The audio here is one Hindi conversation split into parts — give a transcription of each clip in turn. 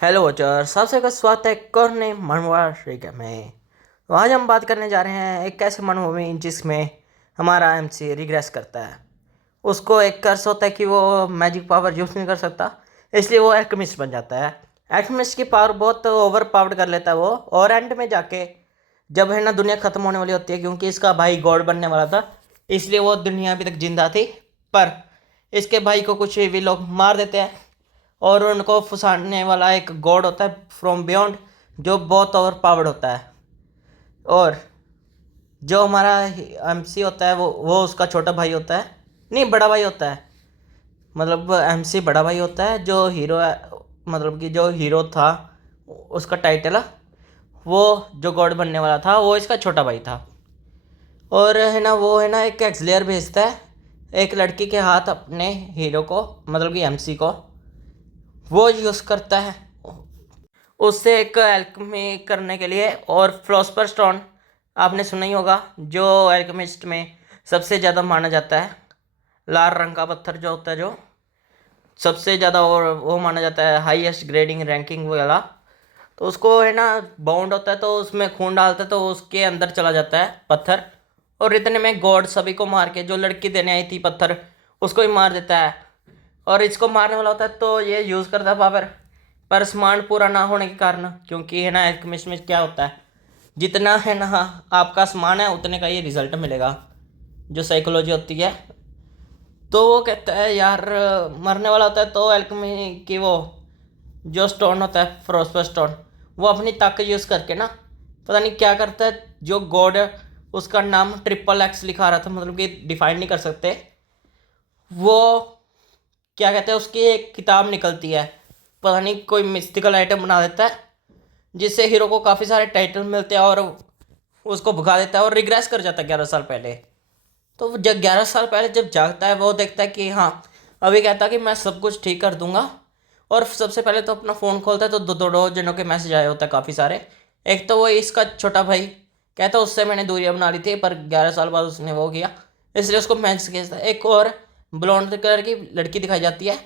हेलो वॉचर, सबसे का स्वागत है एक और नए मनोवार श्री में। तो आज हम बात करने जा रहे हैं एक ऐसे मनोवी जिसमें हमारा एमसी रिग्रेस करता है। उसको एक कर्स होता है कि वो मैजिक पावर यूज़ नहीं कर सकता, इसलिए वो एल्केमिस्ट बन जाता है। एल्केमिस्ट की पावर बहुत ओवर पावर्ड कर लेता है वो, और एंड में जाके जब है ना दुनिया ख़त्म होने वाली होती है, क्योंकि इसका भाई गॉड बनने वाला था, इसलिए वो दुनिया अभी तक जिंदा थी। पर इसके भाई को कुछ भी लोग मार देते हैं, और उनको फंसाने वाला एक गॉड होता है फ्रॉम बियॉन्ड, जो बहुत ओवर पावर्ड होता है। और जो हमारा एमसी होता है वो उसका छोटा भाई होता है, नहीं बड़ा भाई होता है। मतलब एमसी बड़ा भाई होता है, जो हीरो है, मतलब कि जो हीरो था उसका टाइटल है, वो जो गॉड बनने वाला था वो इसका छोटा भाई था। और है ना वो है ना एक एक्सलेयर भेजता है एक लड़की के हाथ अपने हीरो को, मतलब कि एमसी को। वो यूज़ करता है उससे एक एल्केमी करने के लिए। और फिलोसफर स्टोन आपने सुना ही होगा, जो एल्केमिस्ट में सबसे ज़्यादा माना जाता है। लाल रंग का पत्थर जो होता है, जो सबसे ज़्यादा और वो माना जाता है हाईएस्ट ग्रेडिंग रैंकिंग वाला। तो उसको है ना बाउंड होता है, तो उसमें खून डालता है तो उसके अंदर चला जाता है पत्थर। और इतने में गॉड सभी को मार के, जो लड़की देने आई थी पत्थर, उसको ही मार देता है। और इसको मारने वाला होता है तो ये यूज़ करता है पावर, पर स्मार्ट पूरा ना होने के कारण। क्योंकि है ना एल्केमिस्ट में क्या होता है, जितना है ना आपका सामान है उतने का ही रिजल्ट मिलेगा, जो साइकोलॉजी होती है। तो वो कहता है यार, मरने वाला होता है तो एल्केमी की वो जो स्टोन होता है फिलोसफर स्टोन, वो अपनी ताकत यूज़ करके ना पता नहीं क्या करता है। जो गॉड है उसका नाम ट्रिपल एक्स लिखा रहा था, मतलब कि डिफाइन नहीं कर सकते वो। क्या कहते हैं, उसकी एक किताब निकलती है, पता नहीं कोई मिस्टिकल आइटम बना देता है, जिससे हीरो को काफ़ी सारे टाइटल मिलते हैं, और उसको भगा देता है और रिग्रेस कर जाता है 11 साल पहले। तो जब 11 साल पहले जब जागता है, वो देखता है कि हाँ, अभी कहता है कि मैं सब कुछ ठीक कर दूंगा। और सबसे पहले तो अपना फ़ोन खोलता है तो दो दो जनों के मैसेज आए होते हैं काफ़ी सारे। एक तो वो इसका छोटा भाई कहता है उससे मैंने दूरियां बना ली थी, पर 11 साल बाद उसने वो किया, इसलिए उसको मैसेज भेजता है। एक और ब्लॉन्ड कलर की लड़की दिखाई जाती है,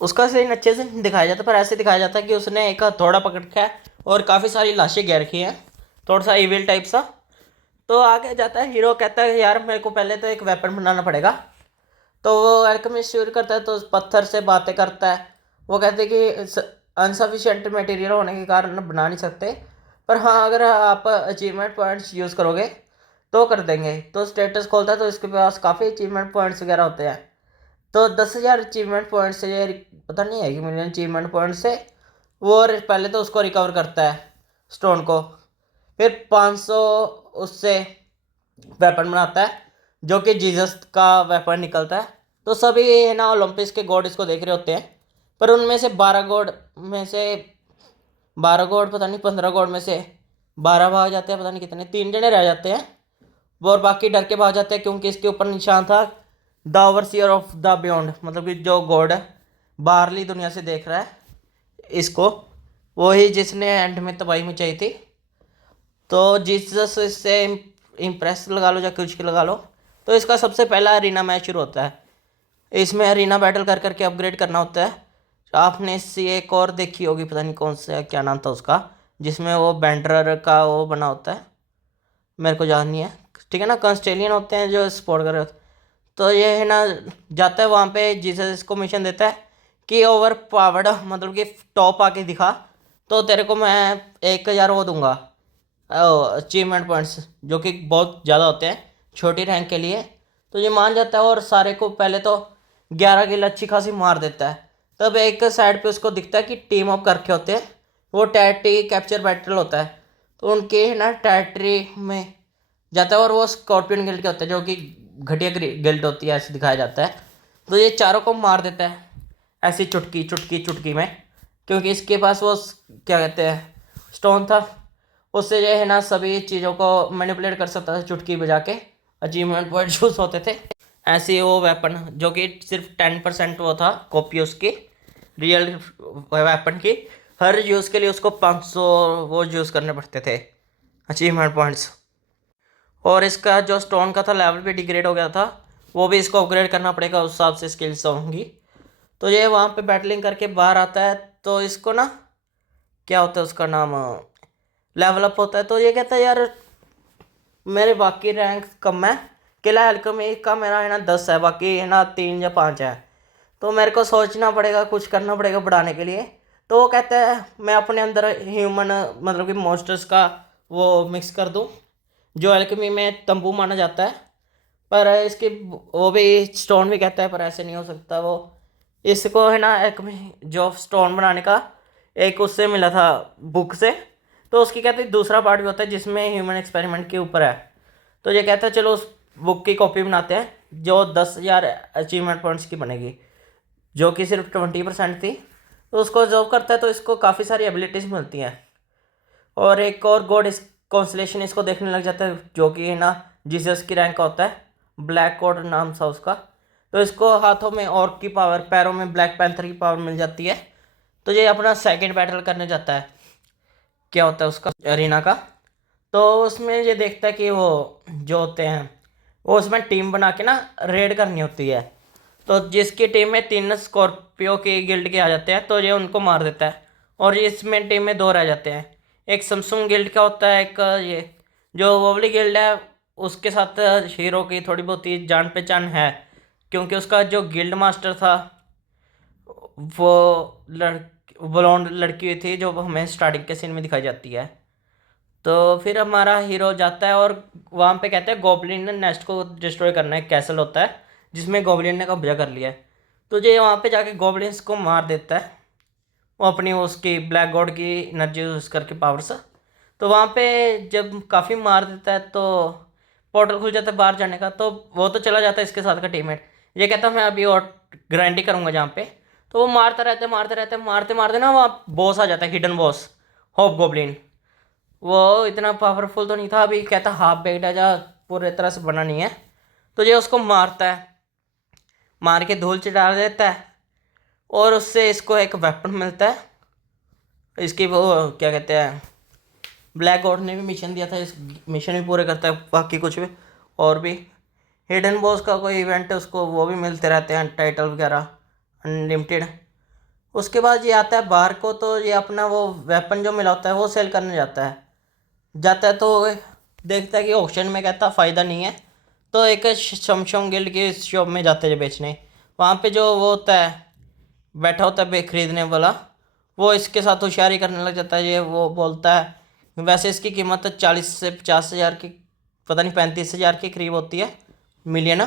उसका सीन अच्छे से नहीं दिखाया जाता, पर ऐसे दिखाया जाता है कि उसने एक हथौड़ा पकड़ रखा है और काफ़ी सारी लाशें घेर रखी हैं, थोड़ा सा इविल टाइप सा। तो आगे जाता है, हीरो कहता है यार मेरे को पहले तो एक वेपन बनाना पड़ेगा। तो वो एल्केमिस्ट शुरू करता है, तो उस पत्थर से बातें करता है। वो कहते हैं कि अनसफिशिएंट मटेरियल होने के कारण बना नहीं सकते, पर हाँ अगर आप अचीवमेंट पॉइंट्स यूज़ करोगे तो कर देंगे। तो स्टेटस खोलता है तो इसके पास काफ़ी अचीवमेंट पॉइंट्स वगैरह होते हैं। तो 10,000 अचीवमेंट पॉइंट से, ये पता नहीं है कि मिलियन अचीवमेंट पॉइंट से, वो पहले तो उसको रिकवर करता है स्टोन को। फिर 500 उससे वेपन बनाता है, जो कि जीसस का वेपन निकलता है। तो सभी है ना ओलंपिक्स के गॉड इसको देख रहे होते हैं, पर उनमें से 12 गॉड में से 12 गॉड, पता नहीं 15 गॉड में से 12 भाग जाते हैं, पता नहीं कितने, 3 जने रह जाते हैं। वो और बाकी डर के भाग जाते हैं, क्योंकि इसके ऊपर निशान था the overseer of the beyond, मतलब कि जो गॉड है बाहरली दुनिया से देख रहा है इसको, वही जिसने एंड में तबाही मचाई थी। तो जीसस इससे इम्प्रेस लगा लो या कुछ की लगा लो। तो इसका सबसे पहला अरीना मैच शुरू होता है। इसमें अरीना बैटल कर करके अपग्रेड करना होता है। आपने इससे एक और देखी होगी, पता नहीं कौन सा क्या नाम था उसका, जिसमें वो बैंडर का वो बना होता है, मेरे को याद नहीं है। ठीक है ना, कंस्टेलियन होते हैं जो स्पोर्ट कर रहे होते हैं। तो ये है ना जाता है वहाँ पे, जीसस इसको मिशन देता है कि ओवर पावर्ड, मतलब कि टॉप आके दिखा तो तेरे को मैं 1,000 वो दूंगा अचीवमेंट पॉइंट्स, जो कि बहुत ज़्यादा होते हैं छोटी रैंक के लिए। तो ये मान जाता है और सारे को पहले तो 11 किल अच्छी खासी मार देता है। तब एक साइड पे उसको दिखता है कि टीम अप करके होते हैं, वो टेरिटरी कैप्चर बैटल होता है। तो उनके ना टेरिटरी में जाता है, और वो स्कॉर्पियन गिल्ड के होते हैं, जो कि घटिया गिल्ड होती है ऐसे दिखाया जाता है। तो ये चारों को मार देता है ऐसी चुटकी चुटकी चुटकी में, क्योंकि इसके पास वो क्या कहते हैं स्टोन था, उससे जो है ना सभी चीज़ों को मैनिपुलेट कर सकता था चुटकी बजा के। अचीवमेंट पॉइंट चूज होते थे। ऐसे ही वो वेपन, जो कि सिर्फ 10% वो था कॉपी उसकी रियल वेपन की, हर यूज़ के लिए उसको 500 वो यूज़ करने पड़ते थे अचीवमेंट पॉइंट्स। और इसका जो स्टोन का था लेवल भी डिग्रेड हो गया था, वो भी इसको अपग्रेड करना पड़ेगा, उस हिसाब से स्किल्स होंगी। तो ये वहाँ पे बैटलिंग करके बाहर आता है, तो इसको ना क्या होता है उसका नाम, लेवल अप होता है। तो ये कहता है यार मेरे बाकी रैंक कम है, किला एल्केमी का मेरा है ना 10 है, बाकी है ना 3 या 5 है। तो मेरे को सोचना पड़ेगा, कुछ करना पड़ेगा बढ़ाने के लिए। तो वो कहता है मैं अपने अंदर ह्यूमन मतलब कि मॉन्स्टर्स का वो मिक्स कर दूं, जो एल्केमी में तंबू माना जाता है। पर इसकी वो भी स्टोन भी कहता है, पर ऐसे नहीं हो सकता। वो इसको है ना एल्केमी जो स्टोन बनाने का एक उससे मिला था बुक से। तो उसकी कहते हैं दूसरा पार्ट भी होता है जिसमें ह्यूमन एक्सपेरिमेंट के ऊपर है। तो ये कहता है चलो उस बुक की कॉपी बनाते हैं जो 10,000 अचीवमेंट पॉइंट्स की बनेगी, जो कि सिर्फ 20% थी। तो उसको जॉब करता है तो इसको काफ़ी सारी एबिलिटीज़ मिलती हैं। और एक और गॉड इस कॉन्सलेशन इसको देखने लग जाता है, जो कि है ना जीसस की रैंक का होता है, ब्लैक गॉड नाम था उसका। तो इसको हाथों में ऑर्क की पावर, पैरों में ब्लैक पैंथर की पावर मिल जाती है। तो ये अपना सेकंड बैटल करने जाता है, क्या होता है उसका एरिना का। तो उसमें ये देखता है कि वो जो होते हैं वो उसमें टीम बना के ना रेड करनी होती है। तो जिसकी टीम में 3 स्कॉर्पियो की गिल्ड के आ जाते हैं तो ये उनको मार देता है, और इसमें टीम में 2 रह जाते हैं। एक समसुंग गिल्ड का होता है, एक ये जो वोवली गिल्ड है उसके साथ हीरो की थोड़ी बहुत ही जान पहचान है, क्योंकि उसका जो गिल्ड मास्टर था वो ब्लॉन्ड लड़की हुई थी, जो हमें स्टार्टिंग के सीन में दिखाई जाती है। तो फिर हमारा हीरो जाता है और वहाँ पे कहते हैं गॉबलिन ने नेस्ट को डिस्ट्रॉय करना है, कैसल होता है जिसमें गॉबलिन ने कब्जा कर लिया है। तो ये वहाँ पे जाके गॉबलिन्स को मार देता है, वो अपनी उसकी ब्लैक गॉड की एनर्जी यूज़ करके पावर से। तो वहाँ पे जब काफ़ी मार देता है तो पोर्टल खुल जाता है बाहर जाने का। तो वो तो चला जाता है इसके साथ का टीममेट, ये कहता है मैं अभी और ग्राइंड करूँगा जहाँ पे। तो वो मारते मारते ना वहाँ बॉस आ जाता है, हिडन बॉस होप गॉबलिन। वो इतना पावरफुल तो नहीं था, अभी कहता हाफ बेक्ड है जा पूरे तरह से बना नहीं है। तो ये उसको मारता है, मार के धूल चटा देता है, और उससे इसको एक वेपन मिलता है। इसकी वो क्या कहते हैं, ब्लैक गॉड ने भी मिशन दिया था, इस मिशन भी पूरे करता है, बाकी कुछ भी और भी हिडन बॉस का कोई इवेंट है उसको वो भी मिलते रहते हैं, टाइटल वगैरह अनलिमिटेड। उसके बाद ये आता है बाहर को, तो ये अपना वो वेपन जो मिला होता है वो सेल करने जाता है। तो देखता है कि ऑक्शन में कहता फ़ायदा नहीं है। तो एक शमशम गिल्ड की शॉप में जाते हैं बेचने। वहाँ पे जो वो होता है बैठा होता है खरीदने वाला, वो इसके साथ होशियारी करने लग जाता है। ये वो बोलता है वैसे इसकी कीमत 40 से 50 हज़ार की, पता नहीं 35 हज़ार के करीब होती है, मिलियन,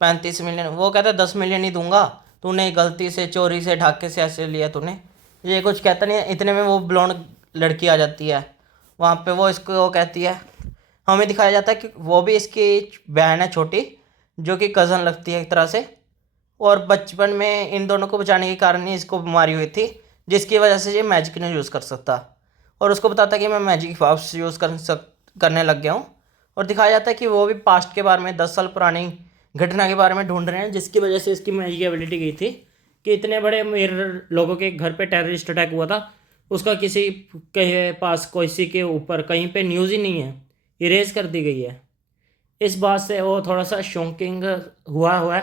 35 मिलियन। वो कहता है 10 मिलियन ही दूंगा, तूने गलती से चोरी से ढाके से ऐसे लिया तूने। ये कुछ कहता नहीं है, इतने में वो ब्लॉन्ड लड़की आ जाती है वहाँ पे। वो इसको वो कहती है, हमें दिखाया जाता है कि वो भी इसकी बहन है छोटी, जो कि कज़न लगती है एक तरह से। और बचपन में इन दोनों को बचाने के कारण ही इसको बीमारी हुई थी, जिसकी वजह से ये मैजिक नहीं यूज़ कर सकता। और उसको बताता है कि मैं मैजिक वापस यूज़ करने लग गया हूँ। और दिखाया जाता है कि वो भी पास्ट के बारे में 10 साल पुरानी घटना के बारे में ढूंढ रहे हैं, जिसकी वजह से इसकी मैजिक एबिलिटी गई थी। कि इतने बड़े अमीर लोगों के घर पे टेररिस्ट अटैक हुआ था, उसका किसी के पास किसी के ऊपर कहीं पे न्यूज़ ही नहीं है, इरेज कर दी गई है। इस बात से वो थोड़ा सा शॉकिंग हुआ है।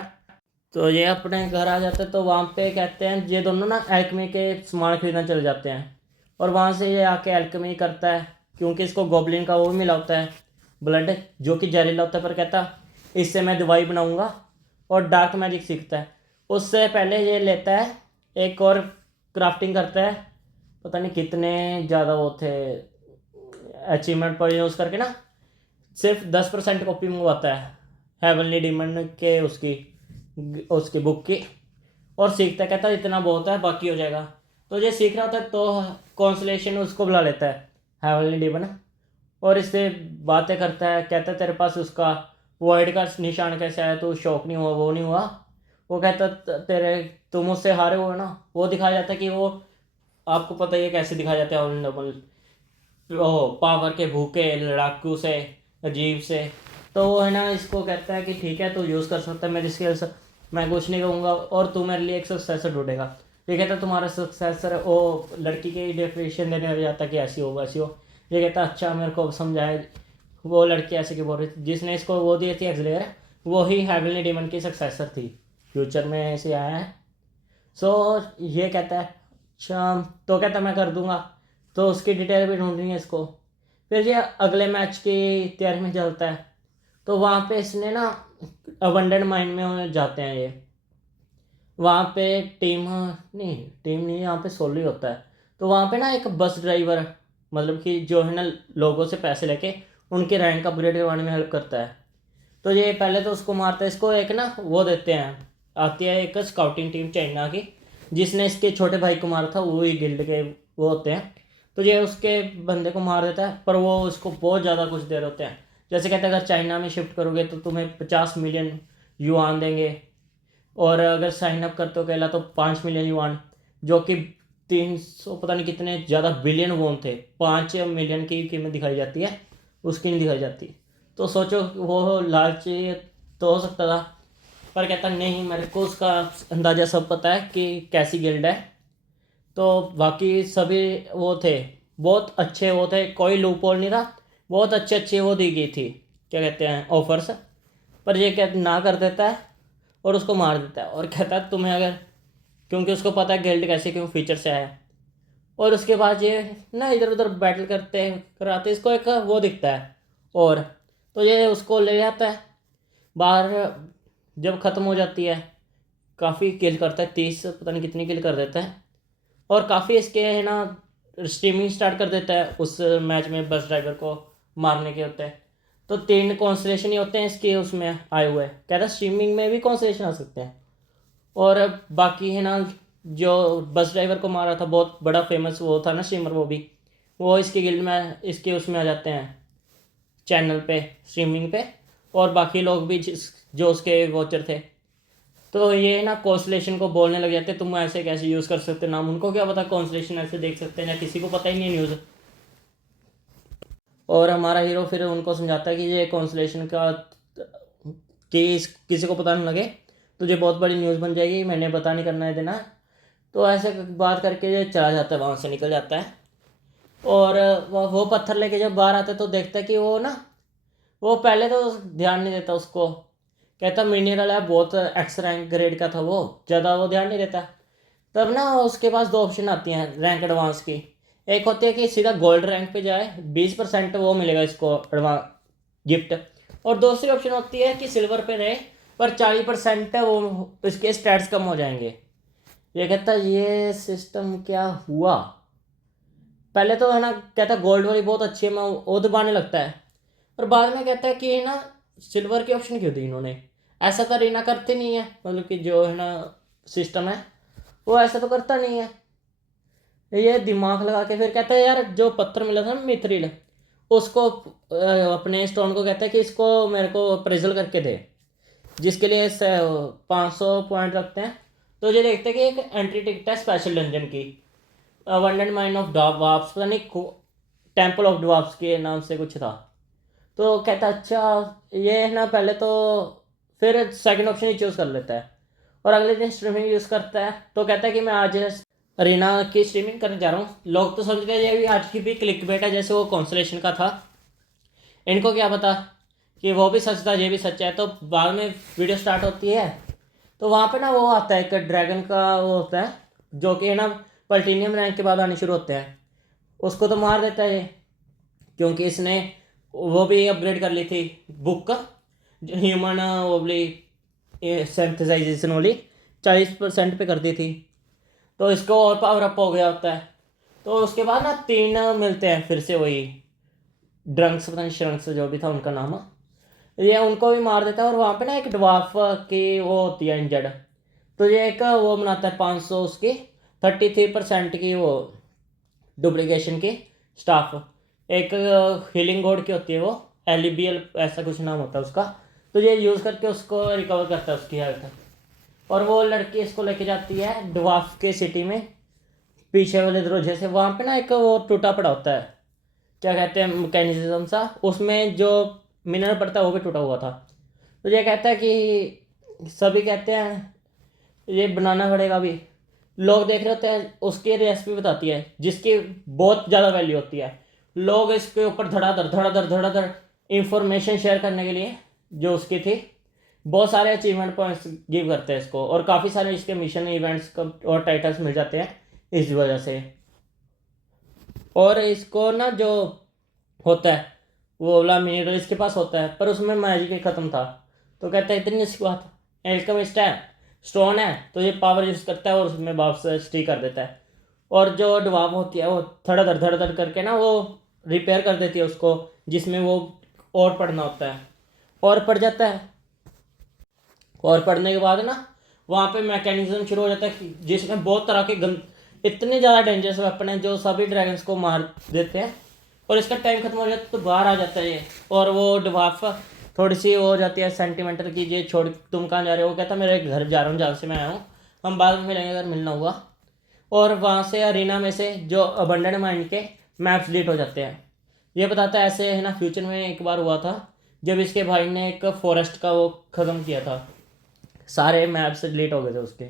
तो ये अपने घर आ जाते हैं, तो वहाँ पे कहते हैं ये दोनों ना एल्केमी के सामान खरीदना चले जाते हैं। और वहाँ से ये आके एल्केमी करता है, क्योंकि इसको गॉबलिन का वो भी मिला होता है ब्लड, जो कि जहरीला होता है। पर कहता इससे मैं दवाई बनाऊंगा, और डार्क मैजिक सीखता है। उससे पहले ये लेता है एक और क्राफ्टिंग करता है, पता नहीं कितने ज़्यादा वो थे अचीवमेंट पर यूज़ करके ना, सिर्फ 10% कॉपी मंगवाता है हेवनली डीमन के उसकी बुक की, और सीखता कहता है इतना बहुत है बाकी हो जाएगा। तो ये सीख रहा होता है तो कॉन्सलेशन उसको बुला लेता है हेवनली डीमन, और इससे बातें करता है। कहता है तेरे पास उसका वॉइड का निशान कैसे आया, तो शौक नहीं हुआ, वो नहीं हुआ। वो कहता तेरे तुम उससे हारे हो ना। वो दिखाया जाता है कि वो आपको पता ही है कैसे दिखाया जाता है, ओ पावर के भूखे लड़ाकू से, अजीब से। तो वो है ना इसको कहता है कि ठीक है तू यूज़ कर सकता है मेरी स्किल्स, मैं कुछ नहीं कहूँगा, और तू मेरे लिए एक सक्सेसर ढूंढेगा। ये कहता है तुम्हारा सक्सेसर, वो लड़की की डेफिनेशन देने लग जाता है कि ऐसी हो वैसी हो। ये कहता अच्छा मेरे को समझाए, वो लड़की ऐसे क्यों बोल रही थी, जिसने इसको वो दी थी एक्सलेयर, वो ही हेवनली डीमन की सक्सेसर थी, फ्यूचर में ऐसे आया है। सो ये कहता है अच्छा, तो कहता मैं कर दूंगा। तो उसकी डिटेल भी ढूंढनी है इसको। फिर ये अगले मैच की तैयारी में चलता है। तो वहाँ पे इसने ना अबंडेंट माइन में जाते हैं ये। वहाँ पे टीम नहीं, यहाँ पे सोलो ही होता है। तो वहाँ पे ना एक बस ड्राइवर, मतलब कि जो है ना लोगों से पैसे लेके उनके रैंक अपग्रेड करवाने में हेल्प करता है। तो ये पहले तो उसको मारता है, इसको एक ना वो देते हैं, आती है एक स्काउटिंग टीम चाइना की, जिसने इसके छोटे भाई को मारा था, वो ही गिल्ड के वो होते हैं। तो ये उसके बंदे को मार देता है, पर वो उसको बहुत ज़्यादा कुछ दे रहे होते हैं। जैसे कहते हैं अगर चाइना में शिफ्ट करोगे तो तुम्हें 50 मिलियन युआन देंगे, और अगर साइन अप करते हो कहला तो 5 मिलियन युआन, जो कि 300 पता नहीं कितने ज़्यादा बिलियन वोन थे। 5 मिलियन की कीमत दिखाई जाती है, उसकी नहीं दिखाई जाती। तो सोचो वो लालची तो हो सकता था, पर कहता नहीं, मेरे को उसका अंदाज़ा सब पता है कि कैसी गिल्ड है। तो बाकी सभी वो थे, बहुत अच्छे वो थे, कोई लूप होल नहीं था, बहुत अच्छे अच्छे वो दी गई थी, क्या कहते हैं, ऑफर्स। पर ये क्या ना कर देता है और उसको मार देता है, और कहता है तुम्हें अगर, क्योंकि उसको पता है गिल्ड कैसे क्यों फीचर से आया है। और उसके बाद ये ना इधर उधर बैटल करते कराते इसको एक वो दिखता है, और तो ये उसको ले जाता है बाहर। जब ख़त्म हो जाती है, काफ़ी किल करता है, 30 पता नहीं कितनी किल कर देता है, और काफ़ी इसके है ना स्ट्रीमिंग स्टार्ट कर देता है उस मैच में बस ड्राइवर को मारने के होते हैं। तो 3 कॉन्सलेशन ही होते हैं इसके उसमें आए हुए, कहता है स्ट्रीमिंग में भी कॉन्सलेशन आ सकते हैं। और बाकी है ना जो बस ड्राइवर को मारा था, बहुत बड़ा फेमस वो था ना स्ट्रीमर, वो भी वो इसके गिल्ड में इसके उसमें आ जाते हैं चैनल पे स्ट्रीमिंग पे, और बाकी लोग भी जो उसके वॉचर थे। तो ये ना कॉन्सलेशन को बोलने लग जाते, तुम ऐसे कैसे यूज़ कर सकते हो, नाम उनको क्या पता कॉन्सलेशन ऐसे देख सकते हैं, ना किसी को पता ही नहीं न्यूज़। और हमारा हीरो फिर उनको समझाता है कि ये कॉन्सलेशन का कि किसी को पता नहीं लगे, तुझे बहुत बड़ी न्यूज़ बन जाएगी, मैंने पता नहीं करना है देना। तो ऐसे बात करके ये चला जाता है, वहाँ से निकल जाता है। और वो पत्थर लेके जब बाहर आता है तो देखता है कि वो ना, वो पहले तो ध्यान नहीं देता उसको, कहता मिनरल है, बहुत एक्स रैंक ग्रेड का था वो, ज़्यादा वो ध्यान नहीं देता। तब ना उसके पास 2 ऑप्शन आती हैं रैंक एडवांस की। एक होती है कि सीधा गोल्ड रैंक पे जाए, 20% वो मिलेगा इसको एडवांस गिफ्ट। और दूसरी ऑप्शन होती है कि सिल्वर पे रहे, पर 40% वो इसके स्टैट्स कम हो जाएंगे। ये कहता ये सिस्टम क्या हुआ। पहले तो है ना कहता गोल्ड वाली बहुत अच्छी है, मैं वो दबाने लगता है, और बाद में कहता है कि ना सिल्वर की ऑप्शन क्यों दी इन्होंने, ऐसा तो रीना करती नहीं है, मतलब कि जो है ना सिस्टम है वो ऐसा तो करता नहीं है। ये दिमाग लगा के फिर कहता है यार जो पत्थर मिला था ना मिथ्रिल, उसको अपने स्टोन को कहता है कि इसको मेरे को अप्रेजल करके दे, जिसके लिए 500 पॉइंट रखते हैं। तो ये देखते हैं कि एक एंट्री टिकट है स्पेशल डंजन की, वंडर माइन ऑफ डवार्फ्स, पता नहीं टेम्पल ऑफ डवार्फ्स के नाम से कुछ था। तो कहता अच्छा ये है ना, पहले तो फिर सेकंड ऑप्शन ही चूज़ कर लेता है, और अगले दिन स्ट्रीमिंग यूज़ करता है। तो कहता है कि मैं आज अरीना की स्ट्रीमिंग करने जा रहा हूँ। लोग तो समझ गए ये भी आज की भी क्लिक बेट है, जैसे वो कॉन्सलेशन का था, इनको क्या पता कि वो भी सच था ये भी सच है। तो बाद में वीडियो स्टार्ट होती है, तो वहाँ पे ना वो आता है एक ड्रैगन का वो होता है, जो कि है ना प्लैटिनियम रैंक के बाद आने शुरू होते हैं। उसको तो मार देता है ये, क्योंकि इसने वो भी अपग्रेड कर ली थी बुक का, ह्यूमन वो भी सिंथेसाइजेशन वाली 40% पे कर दी थी। तो इसको और पावर अप हो गया होता है। तो उसके बाद ना 3 मिलते हैं फिर से वही ड्रंक्स, पता नहीं श्रंक्स जो भी था उनका नाम, ये उनको भी मार देता है। और वहाँ पे ना एक डवार्फ की वो होती है इंजर्ड, तो ये एक वो बनाता है 500 उसकी 33% की वो डुप्लीकेशन की स्टाफ। एक हीलिंग गोड की होती है वो, एलिबियल ऐसा कुछ नाम होता है उसका। तो ये यूज़ करके उसको रिकवर करता है उसकी हेल्थ। और वो लड़की इसको लेके जाती है डवार्फ के सिटी में, पीछे वाले दरवाजे से। वहाँ पे ना एक वो टूटा पड़ा होता है, क्या कहते हैं, मैकेनिज्म सा, उसमें जो मिनरल पड़ता है वो भी टूटा हुआ था। तो ये कहता है कि सभी कहते हैं ये बनाना पड़ेगा अभी। लोग देख रहे होते हैं, उसकी रेसिपी बताती है जिसकी बहुत ज़्यादा वैल्यू होती है। लोग इसके ऊपर धड़ाधड़ धड़ाधड़ धड़ाधड़ इंफॉर्मेशन शेयर करने के लिए, जो उसकी थी, बहुत सारे अचीवमेंट पॉइंट्स गिव करते हैं इसको, और काफ़ी सारे इसके मिशन इवेंट्स और टाइटल्स मिल जाते हैं इस वजह से। और इसको ना जो होता है वो वाला मिनरल इसके पास होता है, पर उसमें मैजिक ही ख़त्म था। तो कहता है इतनी सी बात, एल्केमिस्ट है, स्टोन है, तो ये पावर यूज़ करता है और उसमें वापस स्टी कर देता है। और जो डवाब होती है वो धड़ धड़ करके ना वो रिपेयर कर देती है उसको, जिसमें वो और पढ़ना होता है, और पढ़ जाता है। और पढ़ने के बाद ना वहाँ पे मैकेनिज्म शुरू हो जाता है जिसमें बहुत तरह के इतने ज़्यादा डेंजरस वेपन हैं जो सभी ड्रैगन्स को मार देते हैं। और इसका टाइम खत्म हो जाता है तो बाहर आ जाता है ये, और वो डवाफ थोड़ी सी वो हो जाती है सेंटिमेंटल की, ये छोड़ तुम कहाँ जा रहे हो, वो कहता है मेरे घर जा रहा हूँ जहाँ से मैं आया हूँ, हम बाद में मिलेंगे अगर मिलना हुआ। और वहाँ से अरीना में से जो अबंडेंट माइंड के मैप्स डिलीट हो जाते हैं। ये बताता है ऐसे है ना, फ्यूचर में एक बार हुआ था जब इसके भाई ने एक फॉरेस्ट का वो ख़त्म किया था, सारे मैप्स डिलीट हो गए थे उसके,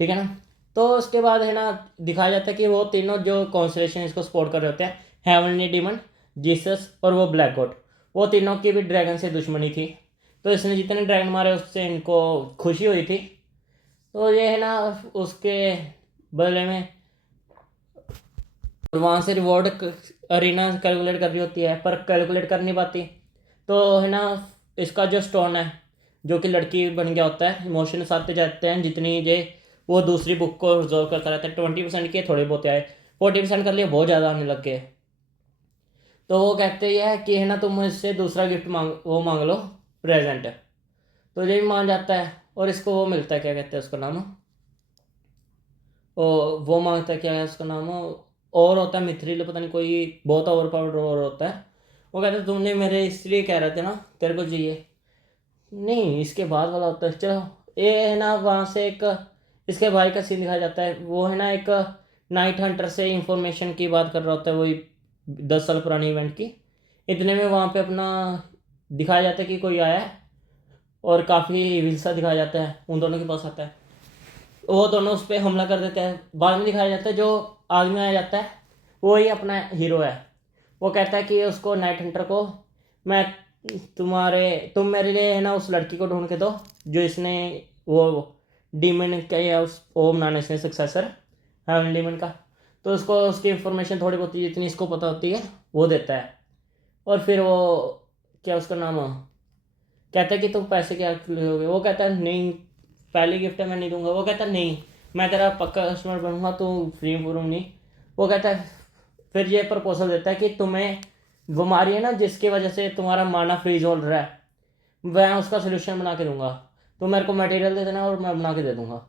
ठीक है ना। तो उसके बाद है ना दिखाया जाता है कि वो तीनों जो कॉन्स्टलेशन इसको सपोर्ट कर रहे होते हैं, हेवनली डीमन, जीसस और वो ब्लैक गॉड, वो तीनों की भी ड्रैगन से दुश्मनी थी। तो इसने जितने ड्रैगन मारे उससे इनको खुशी हुई थी। तो ये है ना उसके बदले में वहाँ से रिवॉर्ड अरीना कैलकुलेट कर रही होती है, पर कैलकुलेट कर नहीं पाती। तो है ना इसका जो स्टोन है जो कि लड़की बन गया होता है, इमोशंस आते जाते हैं जितनी ये वो दूसरी बुक को रिजॉल्व करता रहता है। 20% के थोड़े बहुत आए, 40% कर लिए, बहुत ज़्यादा आने लग गए। तो वो कहते ही है कि है ना तुम मुझसे दूसरा गिफ्ट मांग लो, प्रेजेंट। तो ये भी मान जाता है और इसको वो मिलता है, क्या कहते हैं उसका नाम, वो मांगता है, क्या है उसका नाम, और होता है मिथ्रिल, पता नहीं कोई बहुत ओवर पावर्ड और होता है। वो कहता है तुमने मेरे इसलिए कह रहे थे ना तेरे को चाहिए, नहीं इसके बाद वाला होता है। चलो ये है ना वहाँ से एक इसके भाई का सीन दिखाया जाता है, वो है ना एक नाइट हंटर से इंफॉर्मेशन की बात कर रहा होता है, वही 10 साल पुरानी इवेंट की। इतने में वहाँ पे अपना दिखाया जाता है कि कोई आया है और काफ़ी विलसा दिखाया जाता है, उन दोनों के पास आता है, वो दोनों उस पर हमला कर देते हैं। बाद में दिखाया जाता है जो आदमी आया जाता है वो ही अपना हीरो है। वो कहता है कि उसको नाइट हंटर को, मैं तुम मेरे लिए है ना उस लड़की को ढूंढ के दो जो इसने वो डीमन का या उस वो बनाने से सक्सेसर हेवन डीमन का। तो उसको उसकी इंफॉर्मेशन थोड़ी बहुत जितनी इसको पता होती है वो देता है। और फिर वो क्या उसका नाम कहता है कि तुम पैसे क्या लोगे, वो कहता है नहीं पहली गिफ्ट है मैं नहीं दूंगा। वो कहता है नहीं मैं तेरा पक्का कस्टमर बनूंगा, तू फ्री में नहीं। वो कहता है फिर ये प्रपोजल देता है कि तुम्हें बीमारी है ना जिसकी वजह से तुम्हारा माना फ्रीज हो रहा है, मैं उसका सोल्यूशन बना के दूंगा, तुम मेरे को मटेरियल दे देना और मैं बना के दे दूंगा।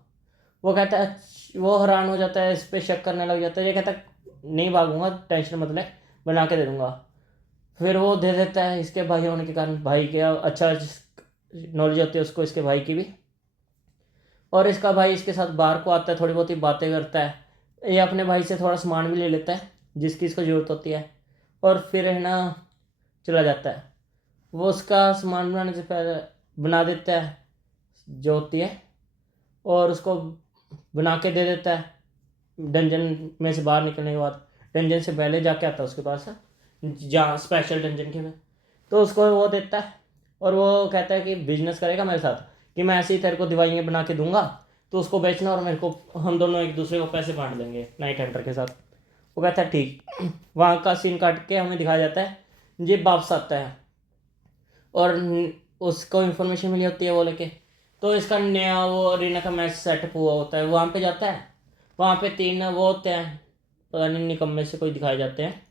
वो कहता है वो हैरान हो जाता है, इस पर शक करने लग जाता है। ये कहता है नहीं भागूंगा, टेंशन मत ले, बना के दे दूंगा। फिर वो दे देता है, इसके भाई होने के कारण, भाई के अच्छा नॉलेज होती है उसको इसके भाई की भी। और इसका भाई इसके साथ बाहर को आता है, थोड़ी बहुत ही बातें करता है, ये अपने भाई से थोड़ा सामान भी ले लेता है जिसकी इसको ज़रूरत होती है। और फिर है ना चला जाता है, वो उसका सामान बनाने से पहले बना देता है जो होती है, और उसको बना के दे देता है। डंजन में से बाहर निकलने के बाद डंजन से पहले जाके आता है उसके पास, जहाँ स्पेशल डंजन के में, तो उसको वो देता है। और वो कहता है कि बिजनेस करेगा मेरे साथ, कि मैं ऐसे ही तेरे को दवाइयाँ बना के दूंगा, तो उसको बेचना और मेरे को, हम दोनों एक दूसरे को पैसे बांट देंगे नाइट हंटर के साथ। वो कहता है ठीक। वहाँ का सीन काट के हमें दिखाया जाता है ये वापस आता है और उसको इन्फॉर्मेशन मिली होती है वो लेके। तो इसका नया वो रीना का मैच सेटअप हुआ होता है, वहाँ पे जाता है। वहाँ पे 3 वो होते हैं, पता नहीं निकम्मे से कोई दिखाए जाते हैं,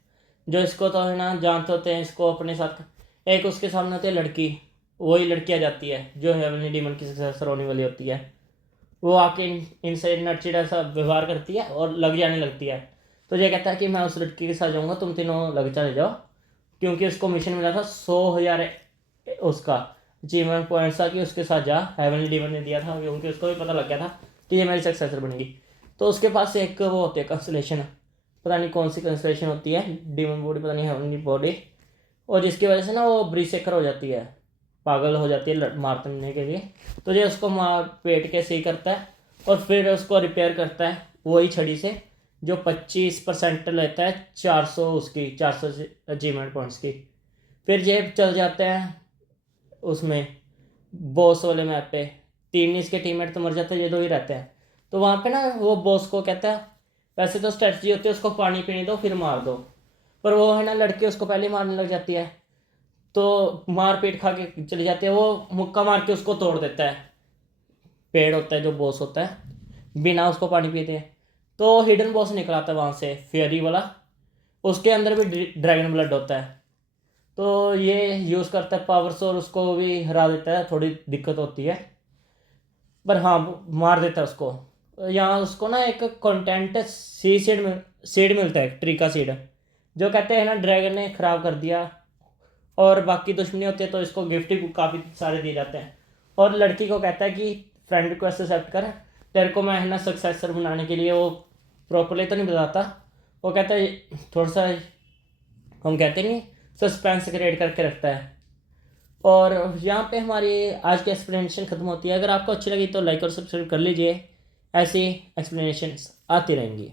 जो इसको तो है ना जानते होते हैं इसको अपने साथ। एक उसके सामने होती है लड़की, वही लड़की आ जाती है जो हेवनली डीमन की सक्सेसर होने वाली होती है। वो आके इनसे नटचिड़ा सा व्यवहार करती है और लग जाने लगती है। तो ये कहता है कि मैं उस लड़की के साथ जाऊँगा, तुम तीनों लग चले जाओ, क्योंकि उसको मिशन मिला था 100,000 उसका अचीवमेंट पॉइंट्स था कि उसके साथ जा। हेवनली डीमन ने दिया था क्योंकि उसको भी पता लग गया था कि ये मेरी सक्सेसर बनेगी। तो उसके पास एक वो होती है कंसलेशन, पता नहीं कौन सी कंसलेशन होती है, डीमन बॉडी पता नहीं हेवनली बॉडी, और जिसकी वजह से ना वो ब्रीसेकर हो जाती है, पागल हो जाती है मारने के लिए। तो ये उसको मार पेट के सही करता है और फिर उसको रिपेयर करता है वही छड़ी से, जो 25% लेता है 400 उसकी 400 अचीवमेंट पॉइंट्स की। फिर ये चल जाते हैं उसमें बॉस वाले मैप पे। 3 इसके टीममेट तो मर जाते हैं, ये 2 ही रहते हैं। तो वहाँ पे ना वो बॉस को कहता है वैसे तो स्ट्रेटजी होती है उसको पानी पीने दो फिर मार दो, पर वो है ना लड़की उसको पहले ही मारने लग जाती है, तो मार पीट खा के चली जाती है। वो मुक्का मार के उसको तोड़ देता है, पेड़ होता है जो बॉस होता है, बिना उसको पानी पीते। तो हिडन बॉस निकलाता है वहाँ से, फेयरी वाला, उसके अंदर भी ड्रैगन ब्लड होता है। तो ये यूज़ करता है पावर्स और उसको भी हरा देता है, थोड़ी दिक्कत होती है, पर हाँ मार देता है उसको। यहाँ उसको ना एक कंटेंट सीड मिलता है, ट्री का सीड, जो कहते हैं ना ड्रैगन ने ख़राब कर दिया, और बाकी दुश्मनी होती है तो इसको गिफ्ट भी काफ़ी सारे दिए जाते हैं। और लड़की को कहता है कि फ्रेंड रिक्वेस्ट एक्सेप्ट कर, तेरे को मैं है ना सक्सेसर बनाने के लिए, वो प्रॉपरली तो नहीं बताता, वो कहता है थोड़ा सा, हम कहते नहीं, सस्पेंस क्रिएट करके रखता है। और यहाँ पे हमारी आज की एक्सप्लेनेशन ख़त्म होती है। अगर आपको अच्छी लगी तो लाइक और सब्सक्राइब कर लीजिए, ऐसी एक्सप्लेनेशंस आती रहेंगी।